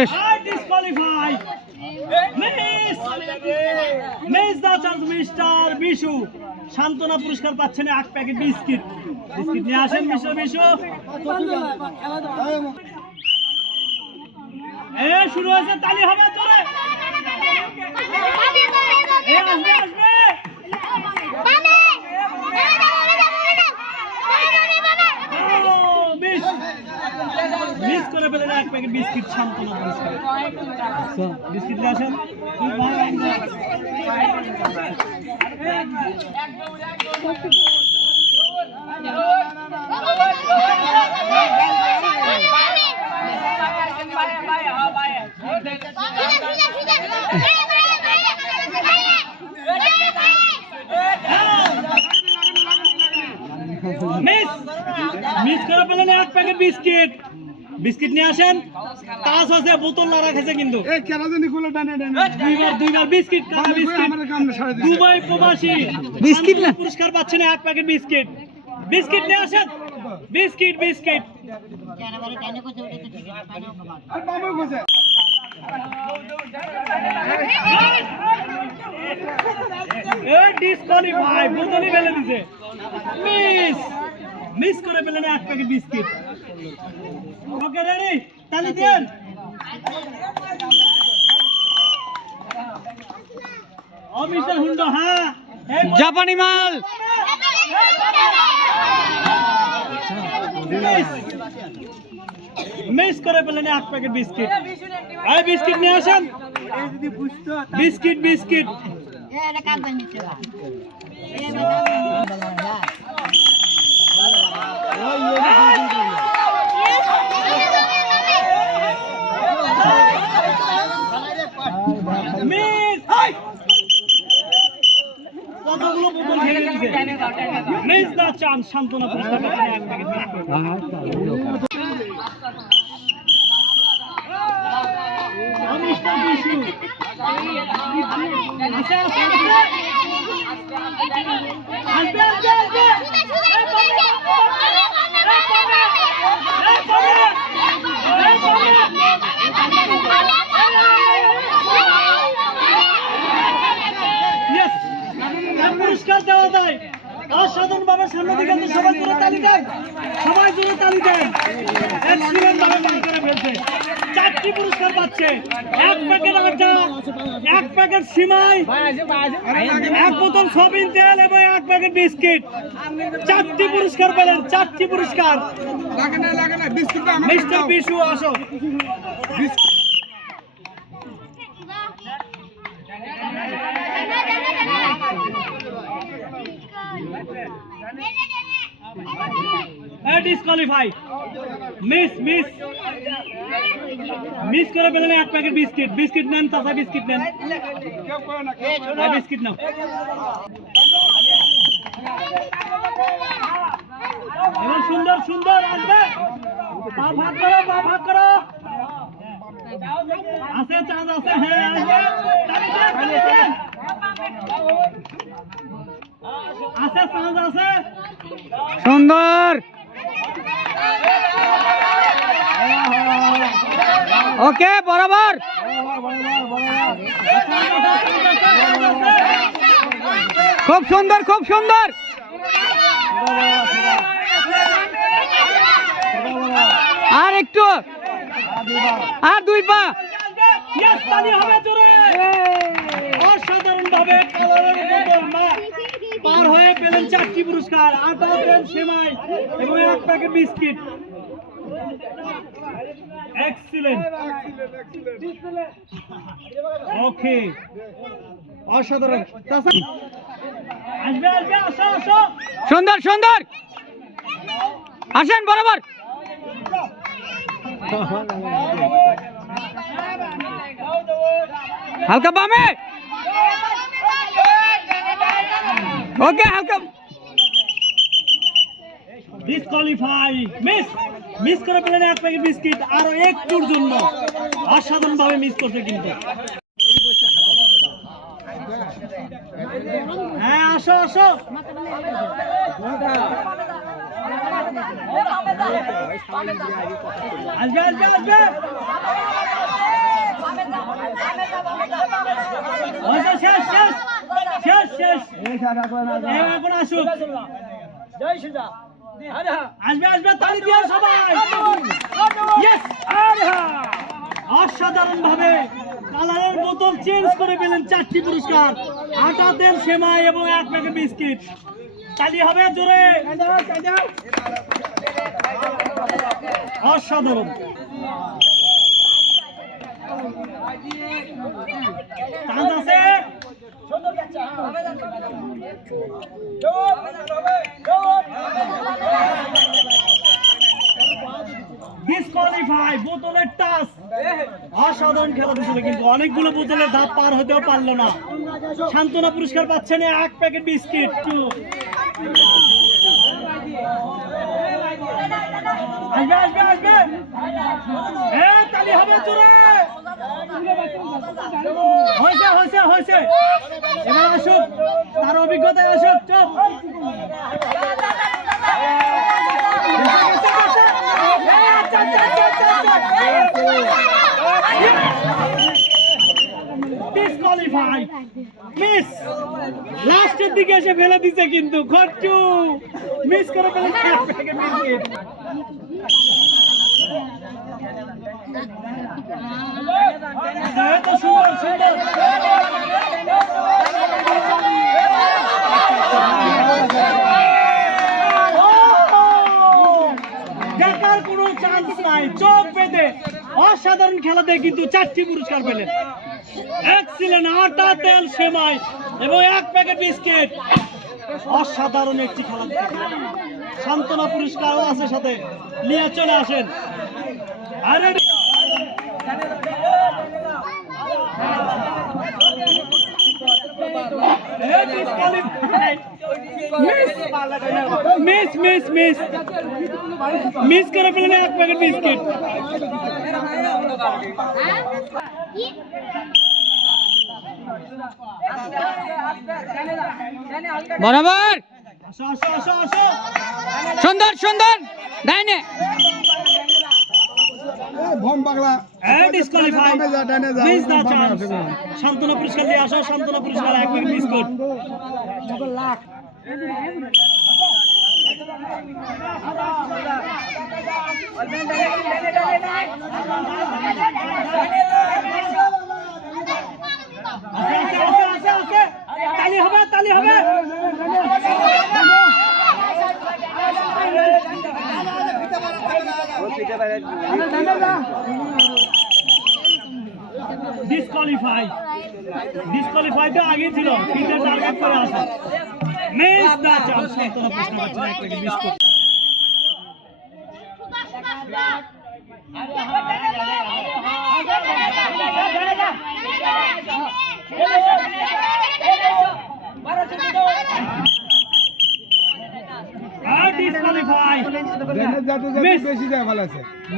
শেষ। Disqualify miss দা chance mister Bishu. সান্ত্বনা পুরস্কার পাচ্ছেন 1 প্যাকেট বিস্কিট। বিস্কিট নিয়ে আসেন মিস্টার বিশু। শুরু হয়েছে, তালি হবে তোরে। আসবে আসবে। মিস করে ফেলেন 1 প্যাকেট বিস্কিট। সান্ত্বনা পুরস্কার বিস্কিট নিয়ে আসেন। মিস করে পেলেন 1 প্যাকেট বিস্কিট। বিস্কিট নিয়ে আসেন। তাস আছে, বোতল না রাখেছে কিন্তু দুইবার বিস্কিট। দুবাই প্রবাসী বিস্কিট পুরস্কার পাচ্ছেন 1 প্যাকেট বিস্কিট। বিস্কিট নিয়ে আসেন। Biscuit biscuit disqualify. বোতলই ফেলে দিছে। মিস করে পেলেন 1 প্যাকেট বিস্কিট। ওকে রেডি, তালি দেন। ও মিস্টার হুন্ডো, হ্যাঁ জাপানি মাল। মিস করে পেলেন 1 প্যাকেট বিস্কিট। এই বিস্কিট নিয়ে আসেন। বিস্কিট বিস্কিট কতগুলো বোতল খেলে দিয়েছে। মিস দা চান্স। সান্ত্বনা পুরস্কার পাচ্ছেন 1 প্যাকেট বিস্কিট। মিস্টার বিশু আসে আসে পুরস্কার দেওয়া যায় অসাধারণ ভাবে। সামনে দিকে সবাই জোরে তালি দেন। সবাই জোরে তালি দেন। এক্সিলেন্ট ভাবে পার করে ফেলছে। 4টি পুরস্কার পাচ্ছে। 1 প্যাকেট আটা, 1 প্যাকেট সিমাই, 1 বোতল সয়াবিন তেল এবং 1 প্যাকেট বিস্কিট। 4টি পুরস্কার পেলেন। 4টি পুরস্কার। মিস্টার বিশু আসো। ডিসকোয়ালিফাই। মিস মিস মিস করে পেলেন 1 প্যাকেট বিস্কিট। বিস্কিট নেন চাচা, বিস্কিট নেন। বিস্কিট নাও। এবার সুন্দর সুন্দর আসবে। পা ভাগ করো, পা ভাগ করো। আছে চাঁদ আছে, হ্যাঁ আসবে। আছে চাঁদ আছে। সুন্দর। ওকে বরাবর। খুব সুন্দর, খুব সুন্দর। আর একটু, আর 2 পা। অসাধারণ ভাবে পার হয়ে পেলেন 4টি পুরস্কার। আটা, তেল, সেমাই এবং 1 প্যাকেট বিস্কিট। এক্সিলেন্ট। ওকে, অসাধারণ। আসবে আসবে, আসো আসো। সুন্দর সুন্দর। আসেন বরাবর। হালকা বামে। ওকে হালকা। ডিসকোয়ালিফাই। মিস মিস করে পেলেন 1 প্যাকেট বিস্কিট। আরো একটুর জন্য অসাধারণ ভাবে মিস করছে কিন্তু। হ্যাঁ আসো আসো। আসবে আসবে আসবে। হয়েছে, শেষ শেষ শেষ শেষ এখন আসুক, আসবে আসবে, তালি দিয়ে সবাই। Yes! অসাধারণ ভাবে কালারের বোতল চেঞ্জ করে পেলেন 4টি পুরস্কার, আটা, তেল, সেমাই এবং 1 প্যাকেট বিস্কিট। তালি হবে জোরে, অসাধারণ। কাজ আছে, ডিসকোয়ালিফাই, বোতলের টাচ। অসাধারণ খেলা দিয়েছিল, কিন্তু অনেকগুলো বোতলের ধাপ পার হতেও পারলো না। সান্ত্বনা পুরস্কার পাচ্ছেন 1 প্যাকেট বিস্কিট। আসবে আসবে আসবে, তালি হবে জোরে। হয়েছে হয়েছে হয়েছে, এবার আসুক, তার অভিজ্ঞতায় আসুক। চুপ, ডিসকোয়ালিফাই, মিস। লাস্টের দিকে এসে ফেলে দিছে, কিন্তু খরচু মিস করে ফেলে। সুন্দর সুন্দর, দেখার কোনো চান্স নাই, চোখ বেঁধে অসাধারণ খেলাতে কিন্তু 4টি পুরস্কার পেলেন। এক্সিলেন্ট, আটা, তেল, সেমাই এবং 1 প্যাকেট বিস্কিট। অসাধারণ একটি খেলা। সান্ত্বনা পুরস্কারও আছে সাথে, নিয়ে চলে আসেন। আরে মিস মিস মিস মিস করে ফেলেন 1 প্যাকেট বিস্কিট। বরাবর, আসো আসো আসো আসো, সুন্দর সুন্দর, ডাইনে ডিসকোয়ালিফাই, মিস দা চান্স। সান্ত্বনা পুরস্কার দিয়ে আসো, সান্ত্বনা পুরস্কার 1 প্যাকেট বিস্কুট। তালি হবে, তালি হবে। ডিসকোয়ালিফাই, ডিসকোয়ালিফাই তো আগে ছিল, কিন্তু টার্গেট করে আসা। মিস দা চান্স, সান্ত্বনা পুরস্কার 1 প্যাকেট বিস্কুট।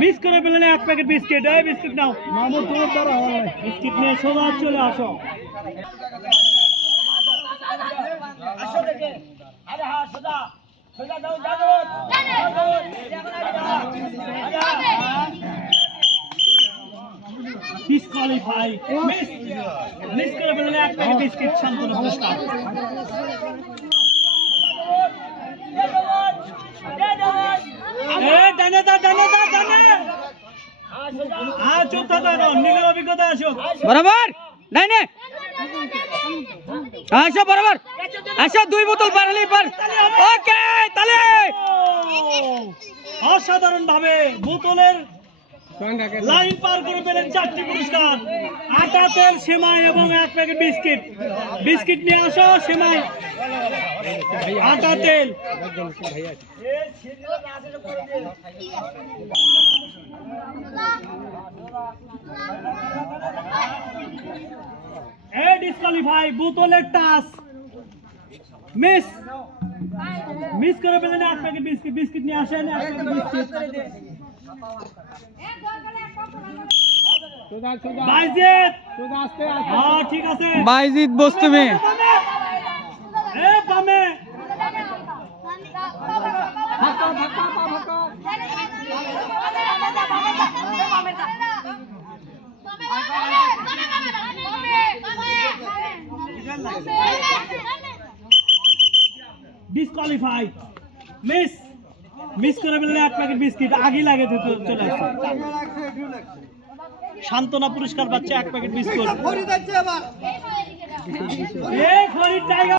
মিস করে পেলেন 1 প্যাকেট বিস্কিট। এই বিস্কিট নাও, বিস্কিট নিয়ে সোজা চলে আসো। ডিসকোয়ালিফাই, মিস করে পেলেন 1 প্যাকেট বিস্কিট। সান্ত্বনা পুরস্কার। বরাবর, ডাইনে আসো, বরাবর আসো, 2 বোতল পারলেই পার। ওকে, তালে অসাধারণ ভাবে বোতলের লাইন পার করে পেলেন 4টি পুরস্কার, আটা, তেল, সেমাই এবং 1 প্যাকেট বিস্কিট। বিস্কিট নিয়ে আসো, সেমাই, আটা, তেল। ডিসকোয়ালিফাই, বোতলের টাচ। মিস মিস করে পেলেন 1 প্যাকেট বিস্কিট। বিস্কিট নিয়ে আসেন, 1 প্যাকেট বিস্কিট। বাইজিৎ, হ্যাঁ ঠিক আছে, বাইজিৎ বস্তু মে বামে ডিসকোয়ালিফাই। মিস করে ফেললে 1 প্যাকেট বিস্কিট আগে লাগে তো চলে আসছে। সান্ত্বনা পুরস্কার পাচ্ছে 1 প্যাকেট বিস্কুট। এই ফরিদ টাইগার